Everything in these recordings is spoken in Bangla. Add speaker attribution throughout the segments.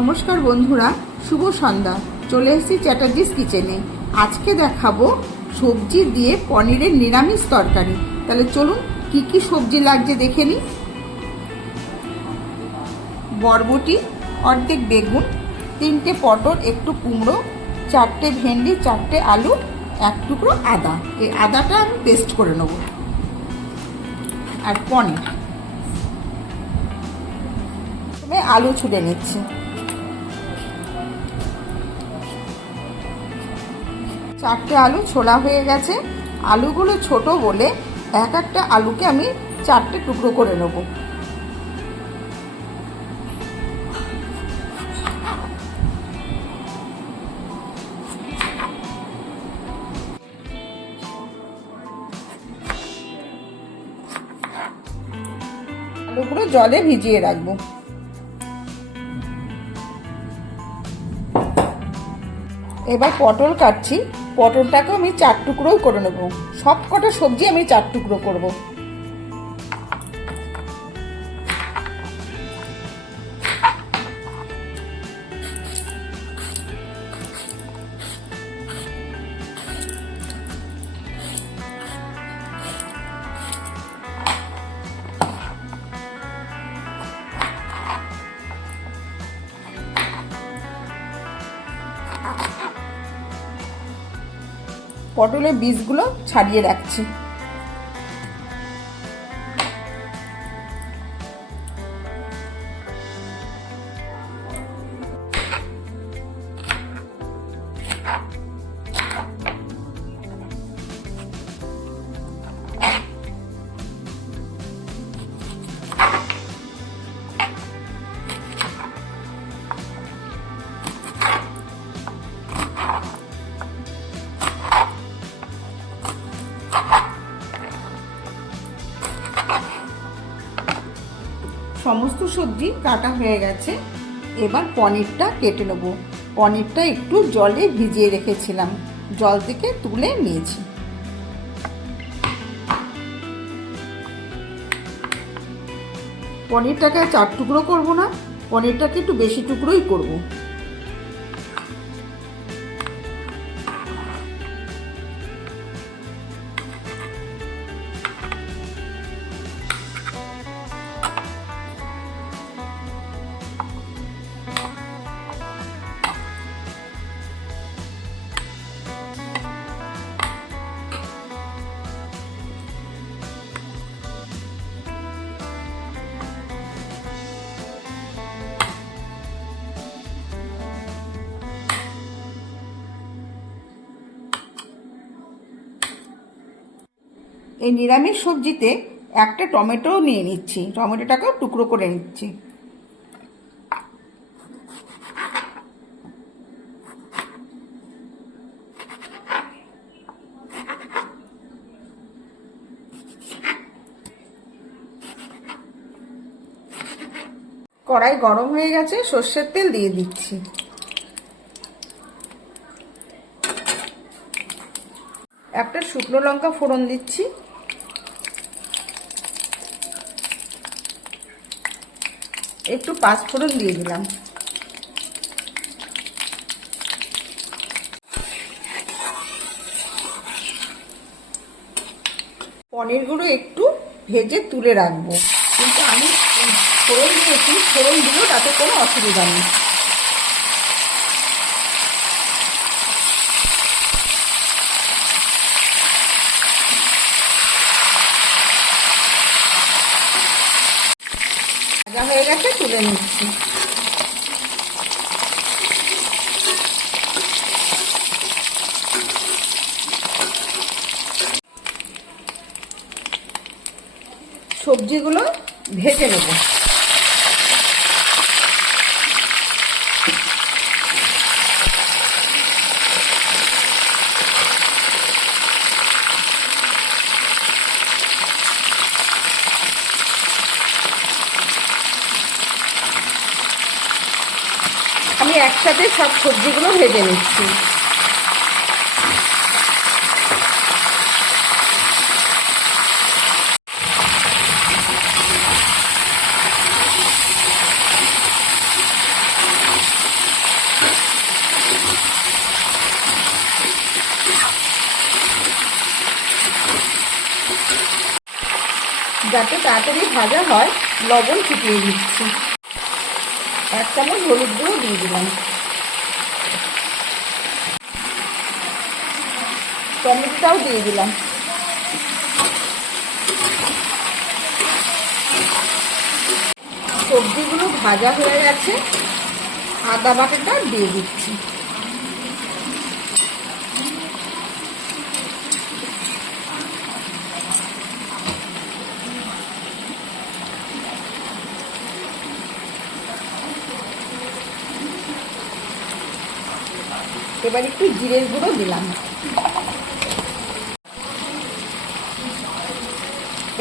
Speaker 1: নমস্কার বন্ধুরা, শুভ সন্ধ্যা। চলে এসেছি চ্যাটার্জিস কিচেনে। আজকে দেখাবো সবজি দিয়ে পনিরের নিরামিষ তরকারি। তাহলে চলুন, কি কি সবজি লাগছে দেখে নিই। বরবটি, অর্ধেক বেগুন, তিনটে পটল, একটু কুমড়ো, চারটে ভেন্ডি, চারটে আলু, এক টুকরো আদা। এই আদাটা আমি পেস্ট করে নেব। আর পনির। আলু ছুলে নিচ্ছি। চারটে আলু ছোলা হয়ে গেছে। আলুগুলো ছোট বলে এক একটা আলুকে আমি চারটে টুকরো করে নেব। আলুগুলো জলে ভিজিয়ে রাখব। এবার পটল কাটছি। পটলটাকেও আমি চার টুকরোই করে নেব। সব কটা সবজি আমি চার টুকরো করব। পটলের বীজগুলো ছাড়িয়ে রাখছি। সমস্ত সবজি কাটা হয়ে গেছে। এবার পনিরটা কেটে নেব। পনিরটা একটু জলে ভিজিয়ে রেখেছিলাম। জল থেকে তুলে নিয়েছি। পনিরটাকে চার টুকরো করব না। পনিরটাকে একটু বেশি টুকরোই করব। এই নিরামিষ সবজিতে একটা টমেটো নিয়ে নিচ্ছি। টমেটোটাকেও টুকরো করে নিচ্ছি। কড়াই গরম হয়ে গেছে, সর্ষের তেল দিয়ে দিচ্ছি। একটা শুকনো লঙ্কা ফোড়ন দিচ্ছি। একটু পাঁচ ফোড়ন দিয়ে দিলাম। পনিরগুলো একটু ভেজে তুলে রাখব। কিন্তু আমি ফোড়ন দিয়েছি, ফোড়ন দিলেও তাতে কোনো অসুবিধা নেই। ভাজা হয়ে গেছে তুলে নিচ্ছি। সবজিগুলো ভেজে নেব। একসাথে সব সবজিগুলো ভেজে নিচ্ছি। যাতে তাড়াতাড়ি ভাজা হয় লবণ ফুটিয়ে দিচ্ছি এক চামচ হলুদ গুঁড়ো দিয়ে দিলাম। টমেটোটাও দিয়ে দিলাম। সবজিগুলো ভাজা হয়ে গেছে। আদা বাটাটা দিয়ে দিচ্ছি। এবার একটু জিরের গুঁড়ো দিলাম।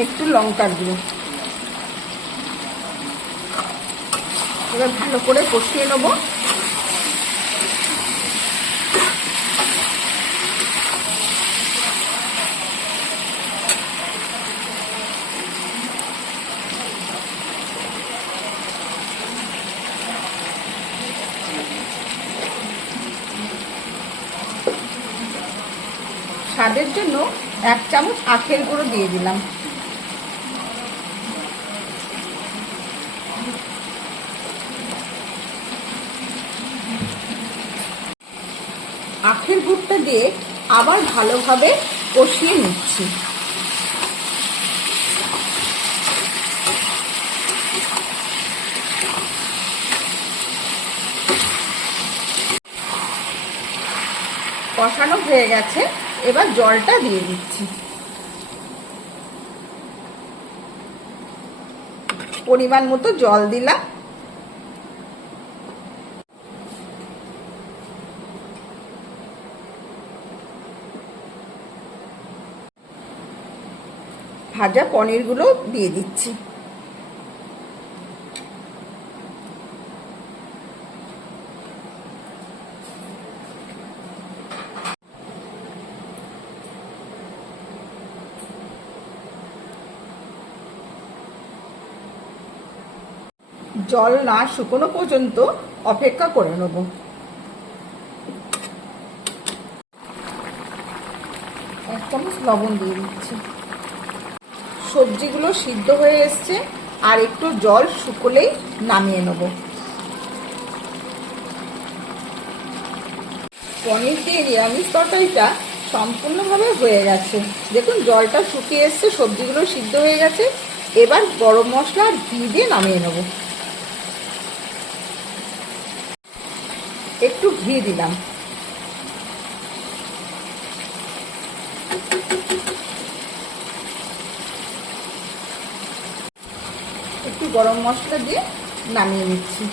Speaker 1: একটু লঙ্কার গুঁড়ো। এবার ভালো করে কষিয়ে নেব। স্বাদের জন্য এক চামচ আখের গুঁড়ো দিয়ে দিলাম। আখের গুড়টা দিয়ে আবার ভালোভাবে কষিয়ে নিচ্ছি। কষানো হয়ে গেছে। এবার জলটা দিয়ে দিচ্ছি। পরিমাণ মতো জল দিলাম। ভাজা পনিরগুলো দিয়ে দিচ্ছি। জল না শুকনো পর্যন্ত অপেক্ষা করে নেব। এক চামচ লবণ দিয়ে দিচ্ছি। সবজিগুলো সিদ্ধ হয়ে এসছে, আর একটু জল শুকলেই নামিয়ে নেব। পনির দিয়ে নিরামিষ তরকারিটা সম্পূর্ণভাবে হয়ে গেছে। দেখুন, জলটা শুকিয়ে এসছে, সবজিগুলো সিদ্ধ হয়ে গেছে। এবার গরম মশলা আর ঘি দিয়ে নামিয়ে নেব। একটু ঘি দিলাম। একটু গরম মশলা দিয়ে নামিয়ে নিচ্ছি।